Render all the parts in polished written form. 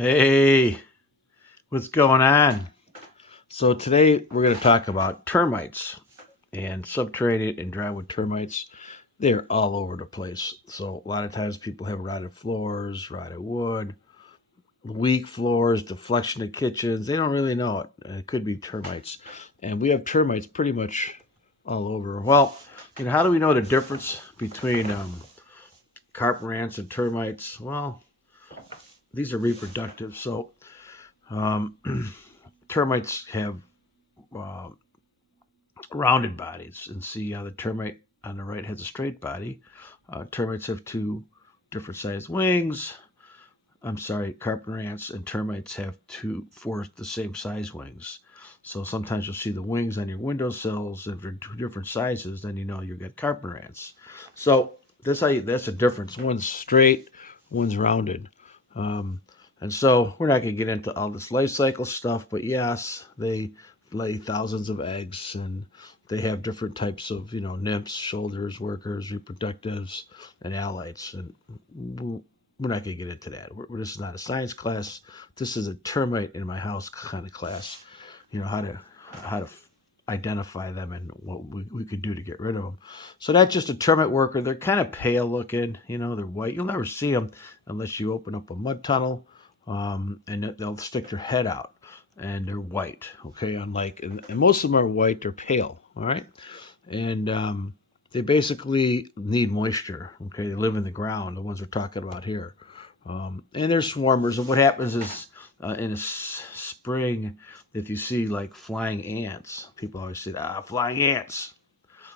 Hey, what's going on? So today we're going to talk about termites and subterranean and drywood termites. They're all over the place. So a lot of times people have rotted floors, rotted wood, weak floors, deflection of kitchens. They don't really know it. And it could be termites. And we have termites pretty much all over. Well, how do we know the difference between carpenter ants and termites? Well, these are reproductive. So um, termites have uh, rounded bodies. And see, the termite on the right has a straight body. Termites have two different sized wings. I'm sorry, carpenter ants and termites have four the same size wings. So sometimes you'll see the wings on your windowsills. If they're two different sizes, then you know you get carpenter ants. So that's the difference. One's straight, one's rounded. Um, and so we're not going to get into all this life cycle stuff, but yes, they lay thousands of eggs and they have different types of nymphs, shoulders, workers, reproductives, and alites. And we're not going to get into that. This is not a science class. This is a termite in my house kind of class. How to identify them and what we could do to get rid of them. So that's just a termite worker. They're kind of pale looking. They're white. You'll never see them unless you open up a mud tunnel, and they'll stick their head out, and they're white. Okay, and most of them are white. They're pale. All right, and they basically need moisture. Okay, they live in the ground. The ones we're talking about here, and they're swarmers. And what happens is in the spring, if you see like flying ants, people always say, flying ants.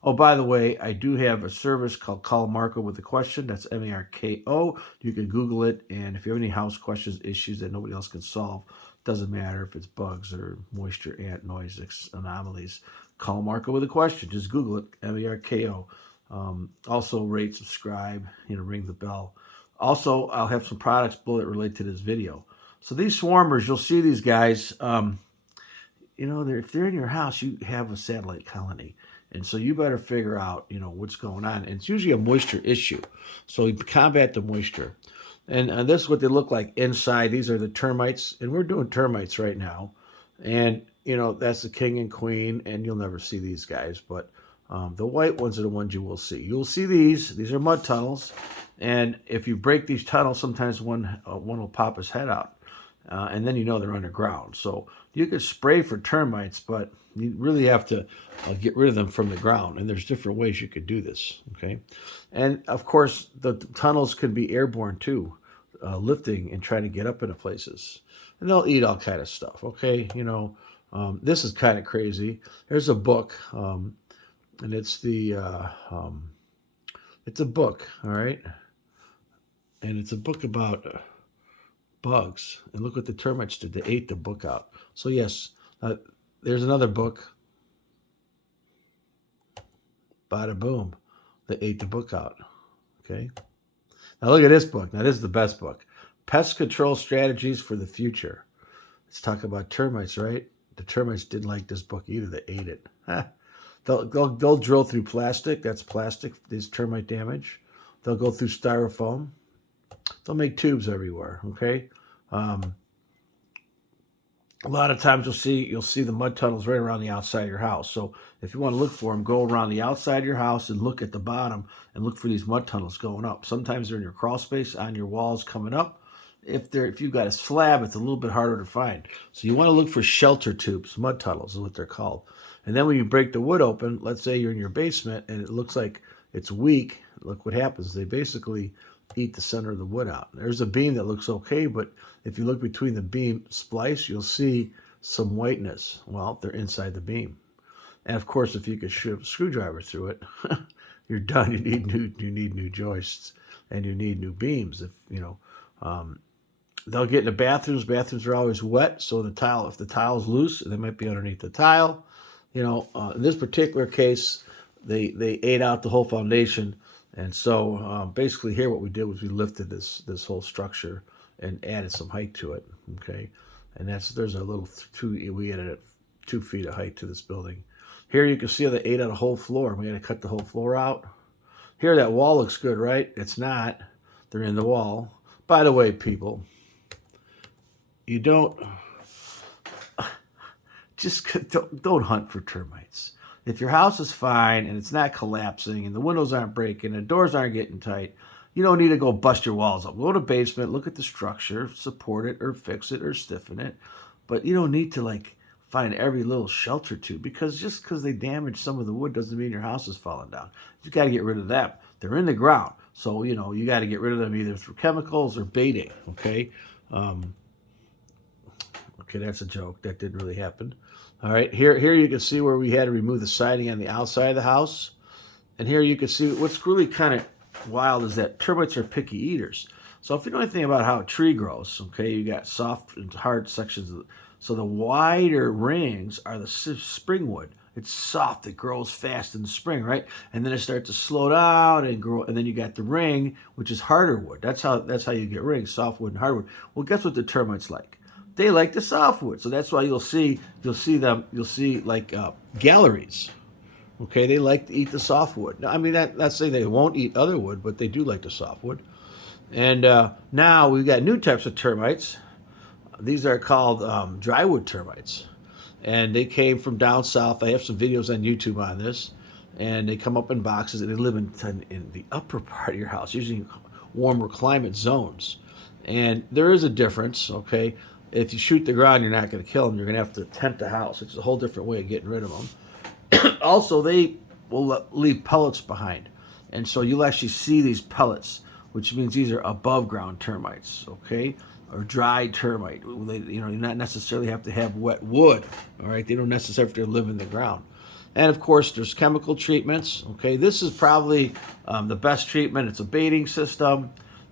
Oh, by the way, I do have a service called Clevelandmarko with a question. That's Marko. You can Google it, and if you have any house questions, issues that nobody else can solve, doesn't matter if it's bugs or moisture, ant noise anomalies. Clevelandmarko with a question. Just Google it, Marko. Also, rate, subscribe, ring the bell. Also, I'll have some products below that relate to this video. So these swarmers, you'll see these guys. If they're in your house, you have a satellite colony. And so you better figure out, what's going on. And it's usually a moisture issue. So you combat the moisture. And this is what they look like inside. These are the termites. And we're doing termites right now. And, that's the king and queen. And you'll never see these guys. But the white ones are the ones you will see. You'll see these. These are mud tunnels. And if you break these tunnels, sometimes one will pop his head out. And then they're underground. So you could spray for termites, but you really have to get rid of them from the ground. And there's different ways you could do this. Okay, and of course the tunnels can be airborne too, lifting and trying to get up into places. And they'll eat all kind of stuff. Okay, this is kind of crazy. There's a book, and it's it's a book. All right, and it's a book about bugs. And look what the termites did. They ate the book out. So, yes, there's another book. Bada boom. They ate the book out. Okay. Now, look at this book. Now, this is the best book. Pest Control Strategies for the Future. Let's talk about termites, right? The termites didn't like this book either. They ate it. They'll drill through plastic. That's plastic. This termite damage. They'll go through styrofoam. They'll make tubes everywhere. Okay. Um, a lot of times you'll see the mud tunnels right around the outside of your house. So if you want to look for them, go around the outside of your house and look at the bottom and look for these mud tunnels going up. Sometimes they're in your crawl space, on your walls coming up. If you've got a slab, it's a little bit harder to find. So you want to look for shelter tubes. Mud tunnels is what they're called. And then when you break the wood open, let's say you're in your basement and it looks like it's weak. Look what happens. They basically eat the center of the wood out. There's a beam that looks okay, but if you look between the beam splice, you'll see some whiteness. Well, they're inside the beam. And of course, if you could shove a screwdriver through it, you're done. You need new joists and you need new beams. They'll get in the bathrooms. Bathrooms are always wet, so if the tile's loose, they might be underneath the tile. In this particular case, they ate out the whole foundation. And so basically here what we did was we lifted this whole structure and added some height to it. Okay, and there's a little we added 2 feet of height to this building. Here you can see how they ate out a whole floor. We had to cut the whole floor out. Here that wall looks good, right? It's not. They're in the wall. By the way, people, you don't just don't hunt for termites. If your house is fine and it's not collapsing and the windows aren't breaking and the doors aren't getting tight, you don't need to go bust your walls up. Go to the basement, look at the structure, support it or fix it or stiffen it. But you don't need to like find every little shelter tube, because just because they damage some of the wood doesn't mean your house is falling down. You got to get rid of them. They're in the ground. So, you got to get rid of them either through chemicals or baiting. Okay. Okay, that's a joke. That didn't really happen. All right, here you can see where we had to remove the siding on the outside of the house. And here you can see what's really kind of wild is that termites are picky eaters. So if you know anything about how a tree grows, okay, you got soft and hard sections. So the wider rings are the springwood. It's soft. It grows fast in the spring, right? And then it starts to slow down and grow. And then you got the ring, which is harder wood. That's how you get rings, softwood and hardwood. Well, guess what the termites like? They like the softwood. So that's why you'll see like galleries. Okay, they like to eat the softwood. Now, I mean, not saying they won't eat other wood, but they do like the softwood. And now we've got new types of termites. These are called drywood termites. And they came from down south. I have some videos on YouTube on this. And they come up in boxes, and they live in the upper part of your house, usually warmer climate zones. And there is a difference, okay? If you shoot the ground, you're not going to kill them. You're going to have to tent the house. It's a whole different way of getting rid of them. Also, they will leave pellets behind. And so you'll actually see these pellets, which means these are above ground termites, okay? Or dry termite. You not necessarily have to have wet wood, all right? They don't necessarily have to live in the ground. And of course, there's chemical treatments, okay? This is probably the best treatment. It's a baiting system,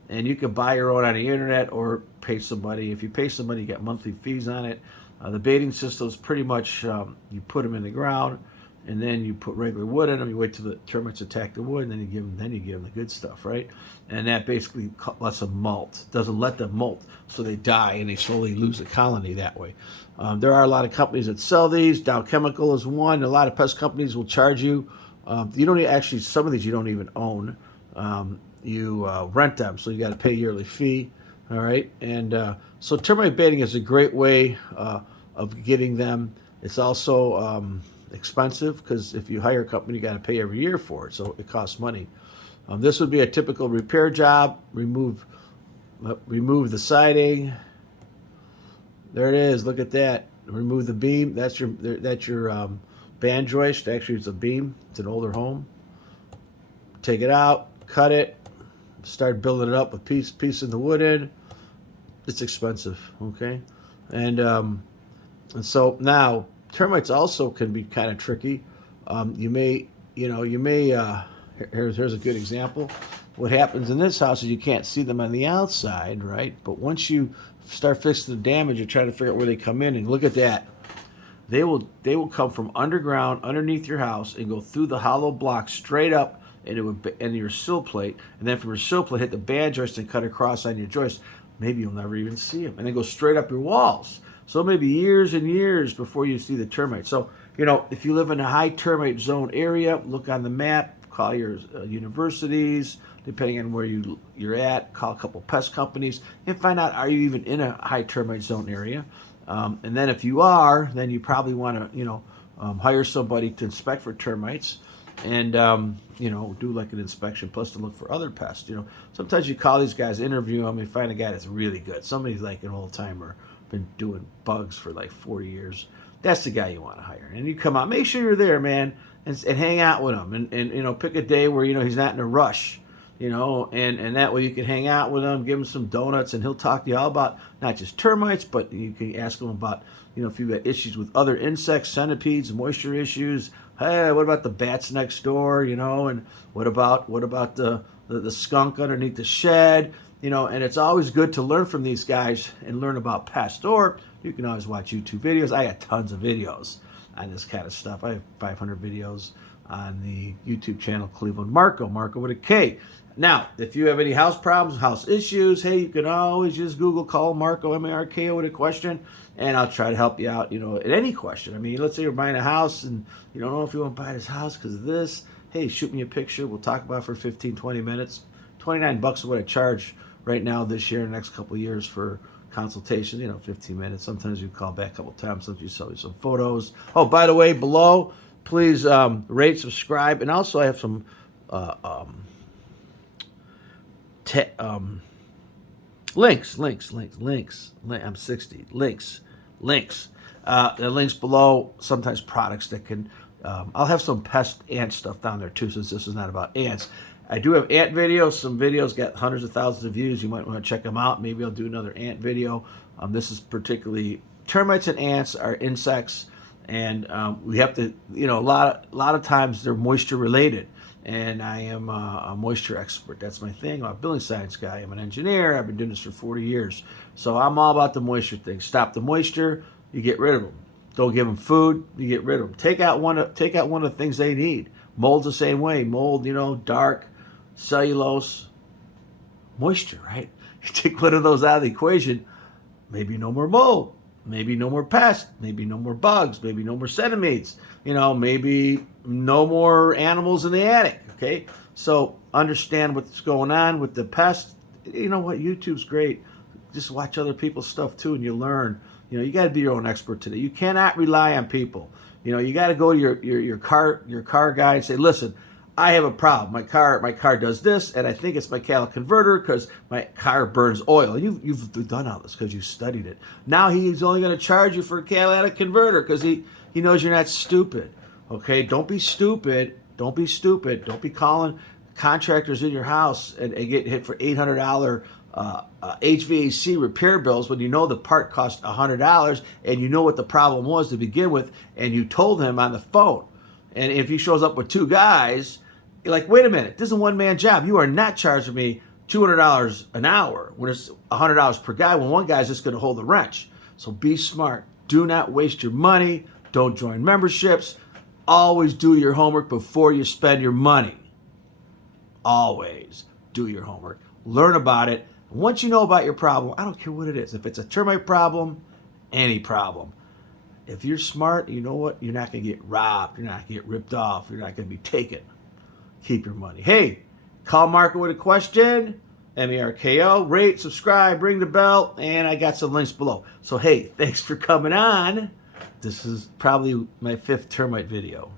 and you can buy your own on the internet or pay somebody. If you pay somebody, you get monthly fees on it. The baiting system is pretty much you put them in the ground, and then you put regular wood in them. You wait till the termites attack the wood, and then you give them the good stuff, right? And that basically lets them molt. Doesn't let them molt, so they die and they slowly lose the colony that way. There are a lot of companies that sell these. Dow Chemical is one. A lot of pest companies will charge you. You don't actually. Some of these you don't even own. You rent them, so you got to pay a yearly fee. All right, and so termite baiting is a great way of getting them. It's also expensive because if you hire a company, you got to pay every year for it, so it costs money. This would be a typical repair job. Remove the siding. There it is. Look at that. Remove the beam. That's your band joist. Actually, it's a beam. It's an older home. Take it out. Cut it. Start building it up with piecing the wood in. It's expensive, okay? And so now termites also can be kind of tricky. Here's a good example. What happens in this house is you can't see them on the outside, right? But once you start fixing the damage, you're trying to figure out where they come in, and look at that. They will come from underground, underneath your house, and go through the hollow block straight up into your sill plate, and then from your sill plate hit the band joist and cut across on your joist. Maybe you'll never even see them, and then go straight up your walls. So maybe years and years before you see the termites. So if you live in a high termite zone area, look on the map, call your universities, depending on where you're at, call a couple pest companies, and find out, are you even in a high termite zone area? And then if you are, then you probably want to hire somebody to inspect for termites. And do like an inspection plus to look for other pests. Sometimes you call these guys, interview them, and find a guy that's really good. Somebody's like an old timer, been doing bugs for like 40 years. That's the guy you want to hire. And you come out, make sure you're there, man, and hang out with him, and pick a day where he's not in a rush, and that way you can hang out with him, give him some donuts, and he'll talk to you all about not just termites, but you can ask him about if you've got issues with other insects, centipedes, moisture issues. Hey, what about the bats next door? And what about the skunk underneath the shed? And it's always good to learn from these guys and learn about pests. Or you can always watch YouTube videos. I got tons of videos on this kind of stuff. I have 500 videos on the YouTube channel Clevelandmarko, Marco with a K. Now, if you have any house problems, house issues, hey, you can always just Google call Marco, M-A-R-K-O, with a question, and I'll try to help you out, at any question. I mean, let's say you're buying a house and you don't know if you want to buy this house because of this. Hey, shoot me a picture. We'll talk about it for 15, 20 minutes. $29 is what I charge right now this year, the next couple of years for consultation, 15 minutes. Sometimes you call back a couple times. Sometimes you sell you some photos. Oh, by the way, below, please rate, subscribe, and also I have some links. I'm 60. Links. The links below. Sometimes products that can. I'll have some pest ant stuff down there too, since this is not about ants. I do have ant videos. Some videos got hundreds of thousands of views. You might want to check them out. Maybe I'll do another ant video. This is particularly termites and ants are insects, and we have to, a lot of times they're moisture related. And I am a moisture expert. That's my thing. I'm a building science guy. I'm an engineer. I've been doing this for 40 years. So I'm all about the moisture thing. Stop the moisture, you get rid of them. Don't give them food, you get rid of them. Take out one of the things they need. Mold's the same way. Mold, dark, cellulose, moisture, right? You take one of those out of the equation, maybe no more mold, maybe no more pests, maybe no more bugs, maybe no more centipedes, maybe no more animals in the attic, okay? So understand what's going on with the pests. You know what? YouTube's great. Just watch other people's stuff too, and you learn. You got to be your own expert today. You cannot rely on people. You got to go to your car guy and say, listen, I have a problem. My car does this, and I think it's my catalytic converter because my car burns oil. You've done all this because you studied it. Now he's only going to charge you for a catalytic converter because he knows you're not stupid. Okay, don't be stupid. Don't be stupid. Don't be calling contractors in your house and get hit for $800 HVAC repair bills when you know the part cost $100 and you know what the problem was to begin with, and you told him on the phone. And if he shows up with two guys, you're like, wait a minute, this is a one-man job. You are not charging me $200 an hour when it's $100 per guy when one guy's just going to hold the wrench. So be smart. Do not waste your money. Don't join memberships. Always do your homework before you spend your money. Always do your homework. Learn about it. Once you know about your problem, I don't care what it is. If it's a termite problem, any problem. If you're smart, you know what? You're not going to get robbed. You're not going to get ripped off. You're not going to be taken. Keep your money. Hey, call Marko with a question. MERKO. Rate, subscribe, ring the bell, and I got some links below. So, hey, thanks for coming on. This is probably my 5th termite video.